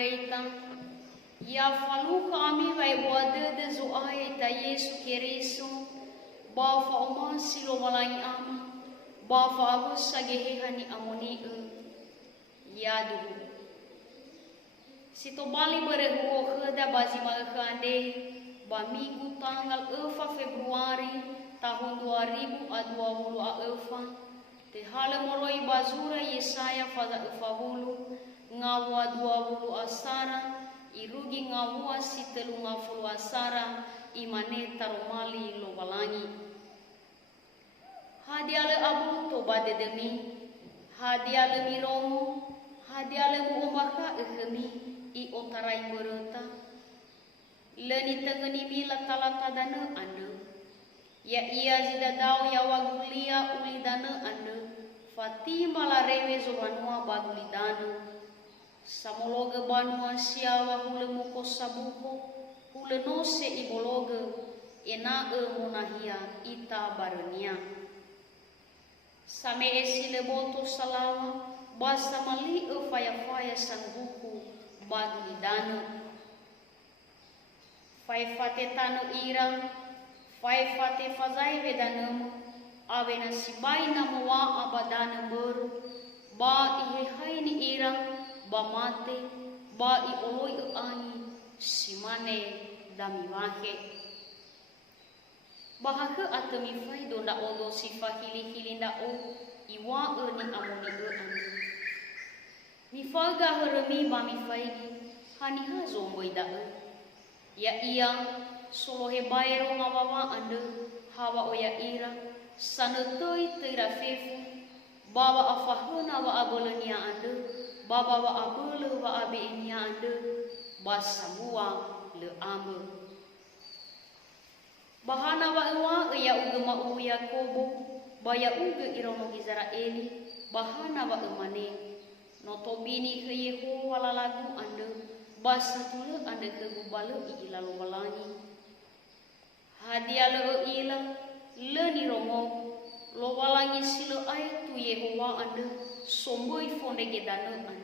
andeita ya faluka ami vai boade de zoai ta Yesu Keriso ba fa oma silo walangi ama ba fa agus sagehehani amoni yadu sito bali berehu khada bazi magande ba minggu tanggal 4 Februari tahun 2024 te hala moroi bazura Yesaya faza ufahulu ngawa 20 asara irugi ngawa sitelu ngafulu asara imane taromali lo walangi hadiale abu to bade demi hadiale miromo hadiale muombaka ehemi i ontarai bereta leni tengeni mila talata dana ande ya ia zidadao ya wagulia ulidana ande Fatima la rewe zobanua bagulidana samologa banua siawa hule muko sabuko hule nose ibologa ena monahia ita baronia same esile boto salawa basa mali faya sanbuku bagulidana fai fate tano ira fai fate fazai vedanam avena sibai namoa abadana ber ba ihe haini ira ba mate ba i oloi ani simane damiwahe bahaka atami fai donda odo sifa hili nda o iwa ni amoni ani ni faga heremi ba mi fai hani ha zomboi da ya ia solohe bayro ngawawa ande hawa oya ira sanetoi teira fefu baba afahuna wa abolenia ande baba wa abole wa abenia ande basamua le ambe bahana wa ewa ya ugema u Yakobo baya uge irono Israeli bahana wa emane notobini ke Yehowa lalagu ande basatule ande ke gubale ilalo walani hadiale ila leni romo lo walangi silo ai tu Yehowa ande somboi fonde gedana ande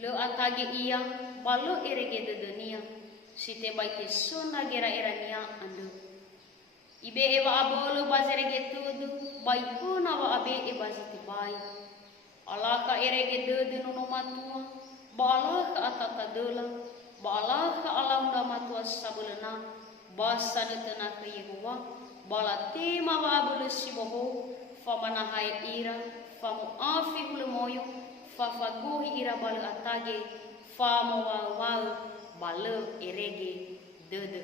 le atage ia balo erege dedenia site baite sona gera erania ande ibe ewa abolo bazerege tudu bai kona wa abe e bazite bai alaka erege dede nono matua balaka atata dela balaka alamda matua sabulena basa netena ke Yehowa bala tema wa abulu siboho famana hai ira famu afi hule moyo fafagohi ira balu atage famu wa balu erege dede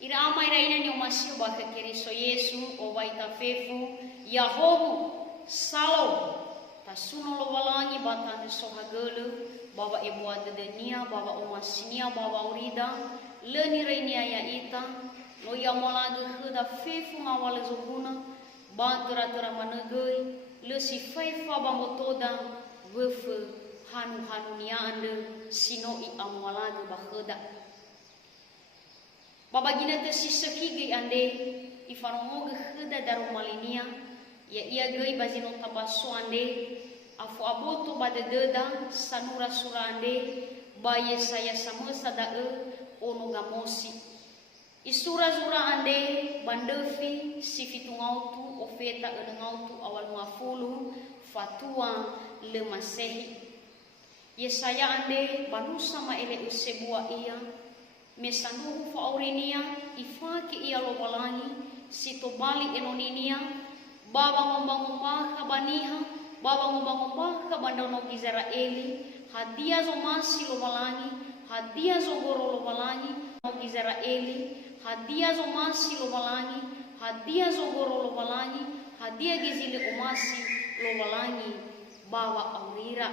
ira ama ira ina nyo masio baka Keriso Yesu o waita fefu Yahobu salo tasuno lo walangi batane sohagele baba ibu adedenia baba omasinia baba urida leni reinia ya ita lo ya molage heda fefu ngawale zobuna batura manegoi le si faifa bamotoda wefe hanu nia ande sino i amwalage baheda baba gina te sisakige ande ifaromoge heda darumalinia ya ia gei bazino tabaso ande afu aboto badededa sanura surande baye saya samosa dae ono gamosi isura zura ande bandefi sifitungautu ofeta enengautu awal mafulu fatua le masehi Yesaya ande banusa ma ele usebua ia mesanuhu fa aurinia ifaki ia lo walangi sitobali enoninia baba ngomba kabaniha baba ngomba kabandono Israeli hadia zo masi lo walangi hadia zo goro lo walangi no Israeli hadia zo masi lo walangi hadia zo goro lo walangi hadia gizile umasi lo walangi baba aurira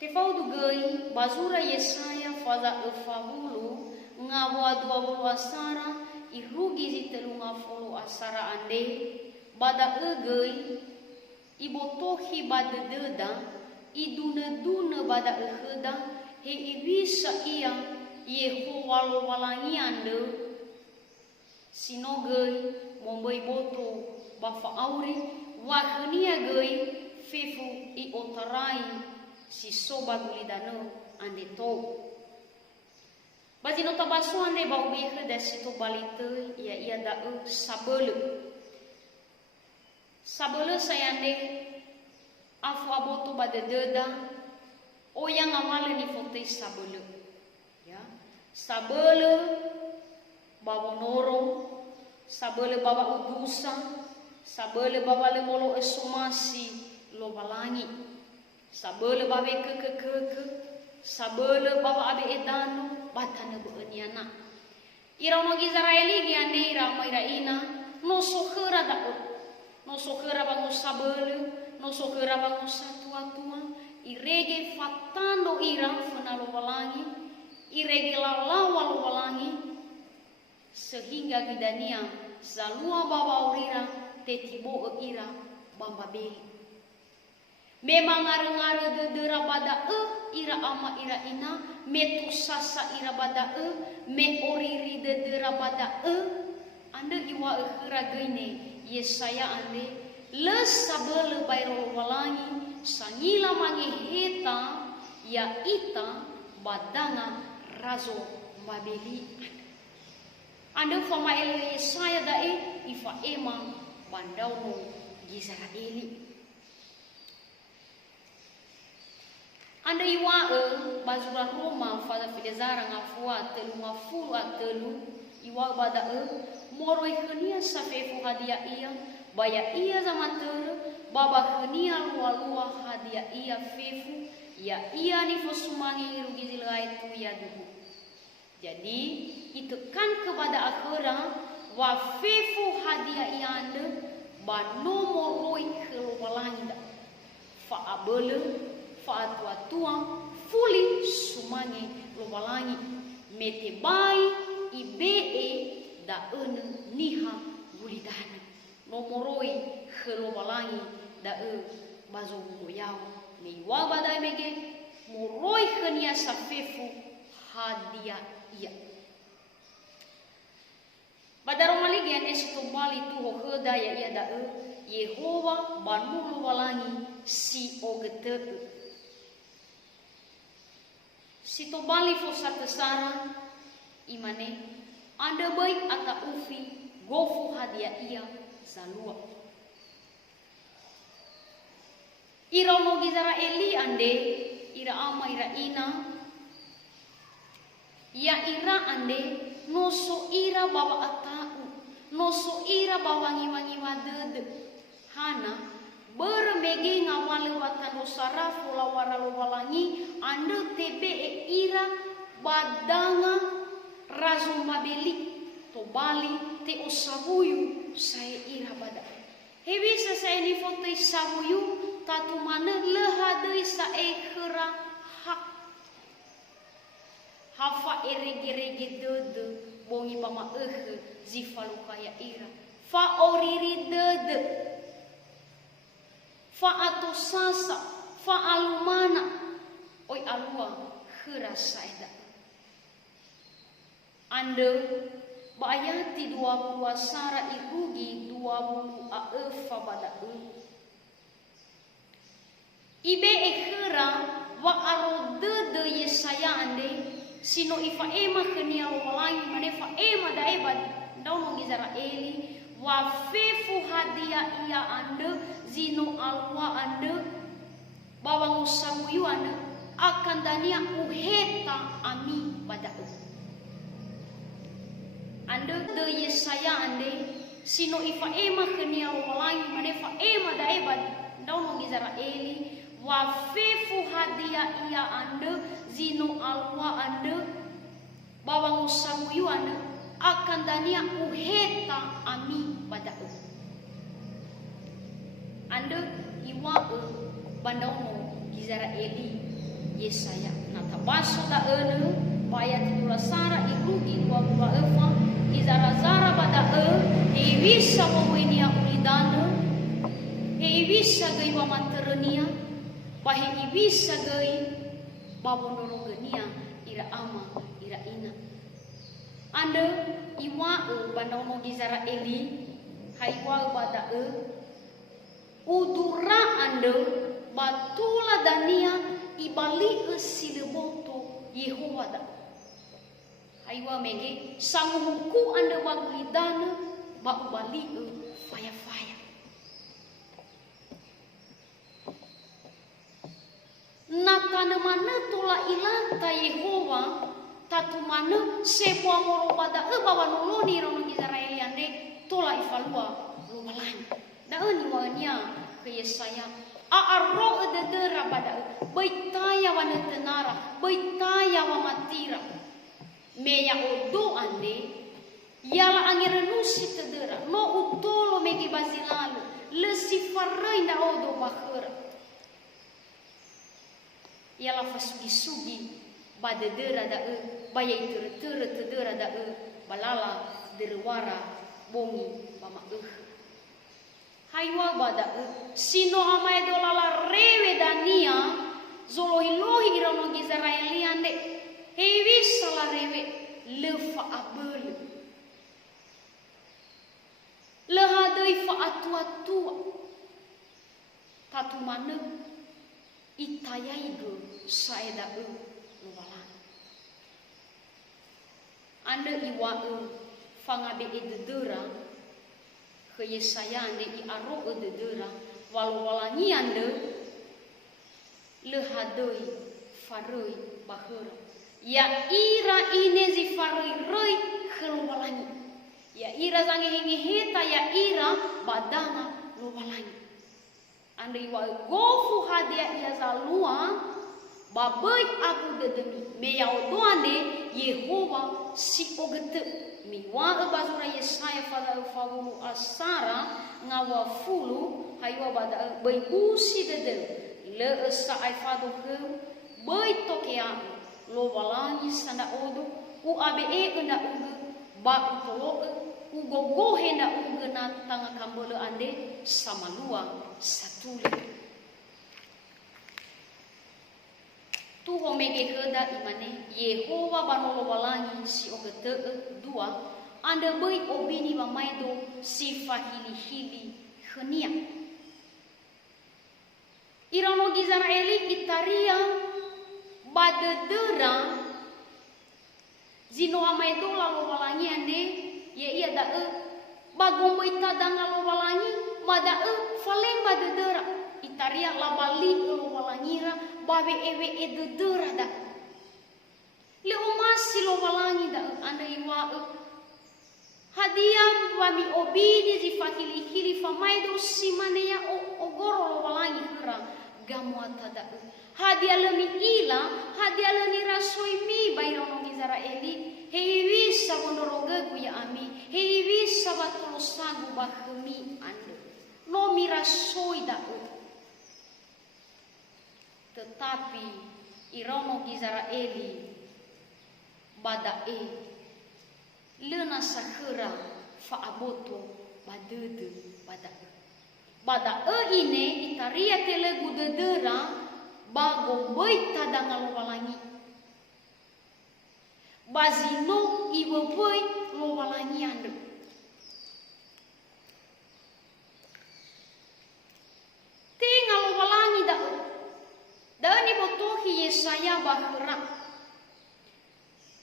tefaudu gei bazura Yesaya faza efahulu ngawa 20 asara irugi zitelunga folo asara ande bada egei ibotohi bada deda idune bada eheda he ibisa ia Yehowa lo walangi ande sinogei momboi boto bafa auri wahnia gei fefu I otarai si soba gulidano ande to. Bazi no tabaso ande bau behe da si to balite ia da sabele. Sabele saya ande afu aboto badededa o yang amale ni fote sabele. Ya. Sabele bawa norong, sabele bawa udusa, sabele bawa lemolo esumasi lo balangi, sabele bawa ke, sabele bawa abe edano batane beeniana. Ira no Israeli gi ande ira maira ina no sohera da no sohera bangu sabele, no sohera bangu satua irege fatando ira fana lo balangi, irege lawa lo balangi sehingga gidania zalua bawa urira tetibo ira bamba beli. Memang ngare dedera bada ira ama ira ina metu sasa ira bada me oriri dedera bada anda iwa hera gene Yesaya ande les sabele bairo walangi sangila mangi heta ya ita badanga razo mabeli anda fama ele Yesaya dae ifa ema bandau no Israeli. Anda iwa bazura Roma fada filezara ngafua telu iwa bada moro ikhnia safefu hadia ia baya ia sama baba khnia lua hadia ia fefu ya ia ni fosumangi rugi zilai tu ya duhu. Jadi itu kan kepada akhira wa fefu hadia ia anda bano moroi kelualangi fa abele fa tuang fuli sumangi lobalangi mete bai ibee da niha gulidana nomoroi khlobalangi da bazo moyao ni wabada mege moroi khania safefu hadia ia badaro maligi ane situbali tu hoda ya ia da Yehova banu lobalangi si ogete Sito bali fo satesara imane anda baik ata ufi gofu hadia ia zalua. Ira no gizara eli ande ira ama ira ina ya ira ande noso ira bawa atau noso ira bawa ngiwangi wadede hana bermege ngawale watan usara fula waralo walangi ande tebe ira badanga razu mabeli to bali te usabuyu saya ira bada hewi saya ni foto sabuyu tatu mana lehadai saya khera hak hafa erege dede bongi bama zifalu kaya ira fa oriri dede fa atau sasa fa alumana oi alua khirasa eda ande bayati 20 sara irugi 20 aefa bada ibe ekhira wa arode de Yesaya ande sino ifa ema khenia walangi mane fa ema daebad ndauno Israeli wa fefu hadia ia ande zino alwa ande bawang usamuyu ande akan dania uheta ami pada ande de Yesaya ande sino ifa ema khenia walangi mane fa ema daebad ndauno Israeli wa fefu hadia ia ande zino alwa ande bawang usamuyu ande akan dania uheta ami pada ande iwa bandauno Israeli Yesaya nata baso da paya titula sara irugi 20 efa izara zara pada iwisa wawenia ulidana iwisa gai wa maternia pahe iwisa gai babondoro genia ira ama ira ina ande iwa bandauno Israeli haiwa pada udura ande batula dania ibali sileboto Yehova da. Haiwa mege sanguku anda bagulidana ba ubali faya-faya. Nakana mana tula ilanta Yehova tatu mana sebuah moro pada bawa noloni rono Israeliande tula ifalua lumalan. Na ni wanya ke Yesaya arro dedera pada baitaya wana tenara baitaya wa matira meya odo ande yala angirenusi tedera no utolo megi bazilalu lesi farai na odo bakhira yala fasugi-sugi badedera da bayai tere-tere tedera da balala derwara bongi bama haiwa bada sino amai dolala rewe dania zolohi-lohi irono Israeliande hewi salah rewe lefa abel lehadai fa atua-tua tatu mana itayaigo saeda luwalan anda iwa fangabe ededera ke Yesaya ande i aro ededera walau-walangi ande lehadoi faroi bahura ya ira inezi faroi roi keluwalangi ya ira zange hingi heta ya ira badanga luwalangi ande iwa gofu hadia ia zalua babai aku dedemi meyau doane Yehova si ogete miwa bazura Yesaya fala fawulu asara ngawa fulu haywa bada bai usi dede le sa ai fado ke bai tokea lo walani sanda odo u abe enda uge ba utolo u gogo henda uge na tanga kambole ande samalua satule Tuho mege heda imane Yehova banolo walangi si ogete dua anda bai obini wa maido si fahili-hili khania irano Israeli itaria badedera zino amaido lalo walangi ande ye ia da bagombo itadang lalo walangi mada faleng badedera itaria labali lalo walangira babe ewe ededera da le omasi lo walangi da anda iwa hadiah wami obidi zifakili hili famaido simaneya ogoro lo walangi hera gamuata da hadiah lemi ila hadiah lemi rasoi mi bayrono Israeli heiwi sabondoroge kuya ami heiwi sabatolo sagu bahmi anda no mirasoi da tetapi irono Israeli badae lena sakhera faaboto badede badae ine itaria tele gudedera bago boy tadang walangi bazino iwo boy lo walangi ande tinggal walangi da ni botohi Yesaya bahra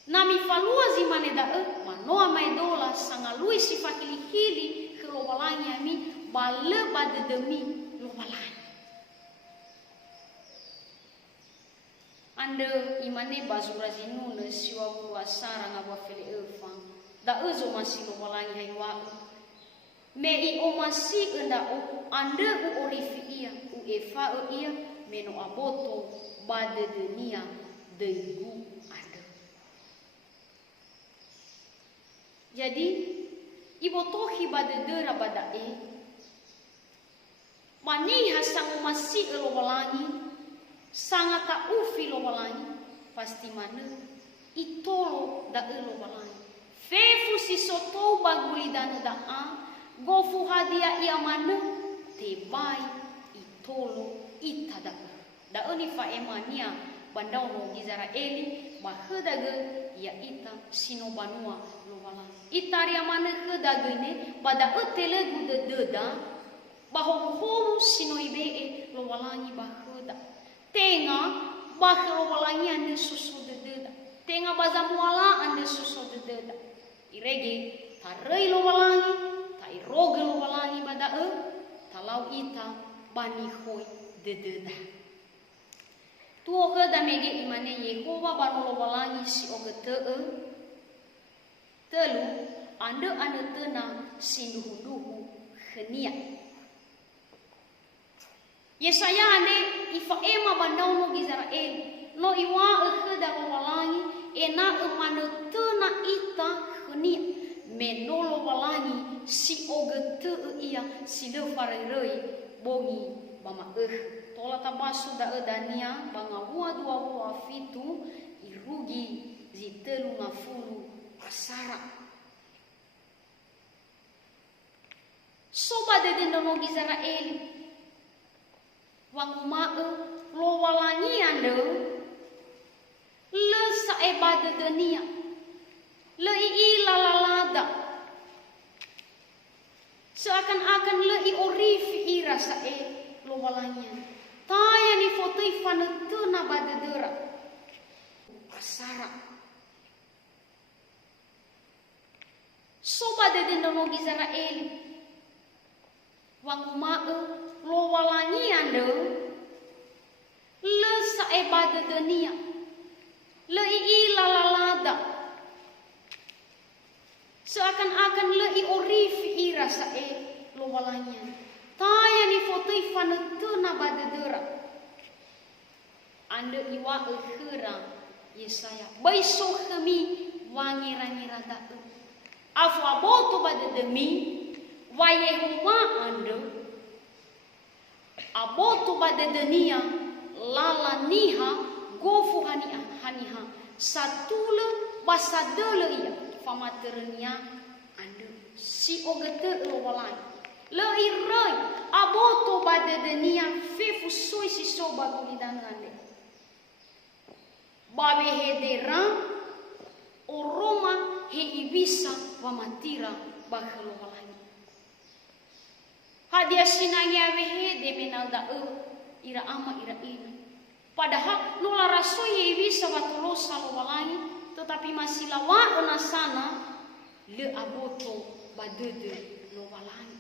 nami falua zimane da manoa maidola sangalui sifakili-hili ke lo walangi ami bale badedemi lo walangi ande imane bazura zinu ne siwa buasara ngabwa fele evang da ezo masih lo walangi haiwa me i o masih enda ande u orifi ia u eva ia meno aboto badedenia degu ande jadi ibotohi badedera badae mani hasang masih lo walangi sangat tak ufi lo walangi pasti mana itolo da lo walangi fefu si soto baguri dan da gofu hadia ia mana tebai itolo itada da oni fa emania bandau no Israeli bahadaga ya ita sinobanua lo walangi itaria mana kedagene pada etele gude deda bahwa sinoibe lo walangi bah tenga bahlo walangi ande susu dededa tenga bazamuala ande susu dededa irege tarai lo walangi tai roge lo walangi bada talau ita bani hoi dededa tuo ke damege imane Yehova bano lo walangi si oge telu ande tena sinduhu khenia Yesaya ande ifa ema bandau no Israel no iwa da walangi ena emane tena ita khenia menolo walangi si oge ia si le farerei bongi bama tola tabasu da dania banga dua fitu irugi zitelu ngafulu asara soba de no Israel wangu lo walangi ande le saeba de dania le lalada seakan-akan le orifi rasa lo walangi taya ni foto ifana tuna badedera asara soba de no Israel wangu lo walangi ande le saeba de dania le lalada seakan-akan le orifi rasa lo walangi taya ni foto ifana tuna badedera ande iwa khera Yesaya baiso kami wangira-ngira da afu aboto badedemi wa Yehova ande aboto badedenia lala niha gofu haniha satula basadele ia famaterenia ande si ogete lo walangi le irai aboto badedenia fefu soi si soba gulidanande babe hedera oroma he ibisa wamatira bakhlo walangi hadia sinanya wehe de menalda ira ama ira ini padahal nula raso he ibisa watulosa lo walangi tetapi masih lawa ona sana le aboto badede lo walangi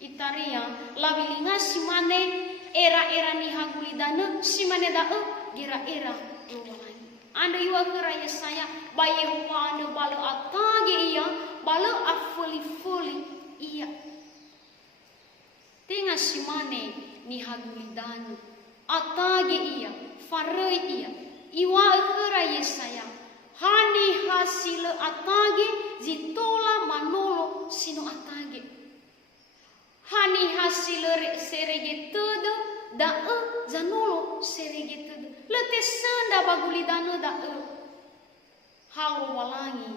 itaria lawilinga simane era ni hagulidana simane da gira-era lo walangi anda iwa kera Yesaya baye huwa anda balo atage iya balo afuli iya tenga simane ni hagulidana atage iya farei iya iwa kera Yesaya hani hasil atage zitola manolo sino atage hani hasil serege todo da zanolo serege todo lete senda bagulidano da halo walangi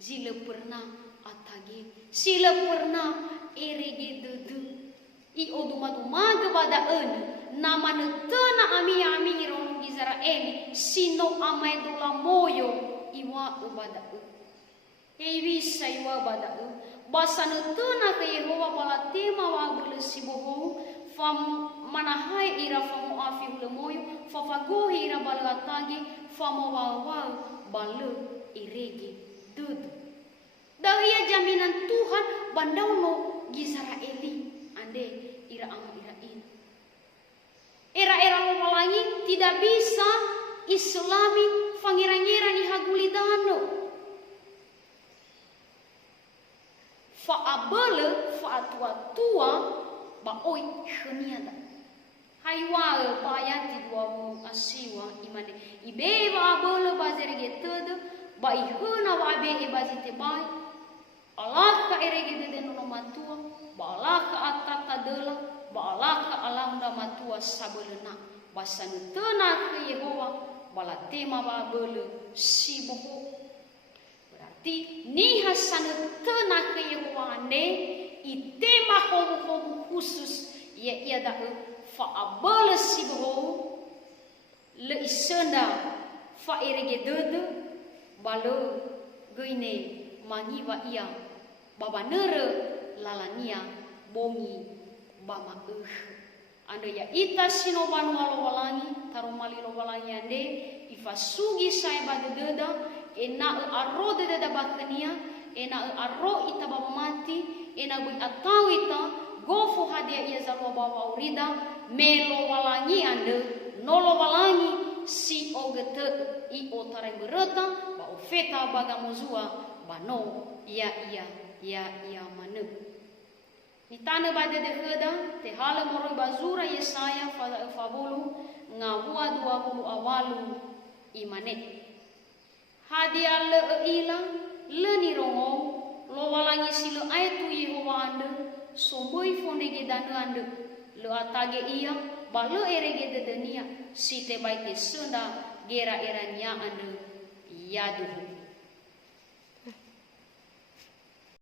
zile pernah atage sila pernah erege dodo i oduma kepada nama netena ami irong Israel sino amai dola moyo iwa ubada bisa iwa bada basa netena ke Yehova bala tema wa belesi bohong fam manahai ira famu afi ule moyo fafagohi ira bala atage famu wa bala irege dodo dahia jaminan Tuhan bandauno Israeli ande ira ama ira ini era-era walangi tidak bisa islami fangira-ngira ni hagulidano faabele faatua ba oi khniada haiwa bayati dua asiwa imane ibeba abele bazerege todo ba ihuna wa be bazite bai Allah ka erege de no matua ba Allah ka atata dela ba Allah ka alamda matua sabelena basan tena ke Yehova bala tema ba bele siboho berarti ni hasan tena ke Yehova ne itema homo khusus ia da fa abale siboho le isenda fa erege de balo goine mangiwa ia baba nere lalania bongi bama ande ya ita sino banua lo walangi tarumali lo walangi ande ifasugi saya badededa ena arro dededa bakania ena arro ita baba mati ena bui atau ita gofo hadia ia zalwa baba urida melo walangi ande nolo walangi si ogete I otarai bereta ba ofeta baga mozua bano ia manu nitane bade de heda te hala moroi bazura Yesaya fabulu ngavua 20 awalu imane hadia le ila le ni rongo lo walangi silo aitu Yehova ande somboi fonege danu ande le atage ia ba le erege de denia site baike sunda gera erania ande yadu